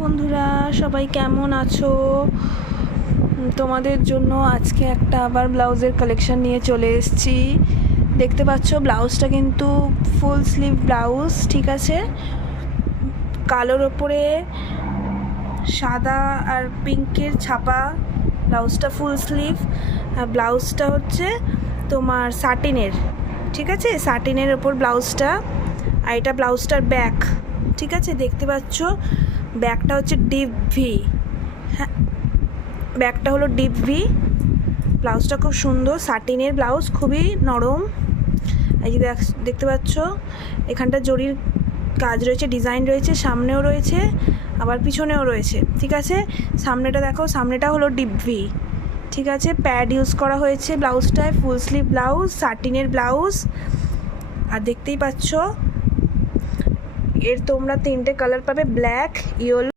বন্ধুরা সবাই কেমন আছো? তোমাদের জন্য আজকে একটা আবার ব্লাউজের কালেকশন নিয়ে চলে এসেছি। দেখতে পাচ্ছ ব্লাউজটা কিন্তু ফুল স্লিভ ব্লাউজ, ঠিক আছে? কালোর ওপরে সাদা আর পিঙ্কের ছাপা, ব্লাউজটা ফুল স্লিভ। আর ব্লাউজটা হচ্ছে তোমার সাটিনের, ঠিক আছে? সাটিনের ওপর ব্লাউজটা। আর এটা ব্লাউজটার ব্যাক, ঠিক আছে? দেখতে পাচ্ছ ব্যাকটা হচ্ছে ডিপ ভি। হ্যাঁ, ব্যাকটা হলো ডিপ ভি। ব্লাউজটা খুব সুন্দর, সাটিনের ব্লাউজ, খুবই নরম। এই যে দেখতে পাচ্ছ এখানটা জরির কাজ রয়েছে, ডিজাইন রয়েছে, সামনেও রয়েছে আবার পিছনেও রয়েছে, ঠিক আছে? সামনেটা দেখো, সামনেটা হলো ডিপ ভি, ঠিক আছে? প্যাড ইউজ করা হয়েছে ব্লাউজটায়, ফুল স্লিভ ব্লাউজ, সাটিনের ব্লাউজ। আর দেখতেই পাচ্ছ এর তোমরা তিনটে কালার পাবে, ব্ল্যাক, ইয়েলো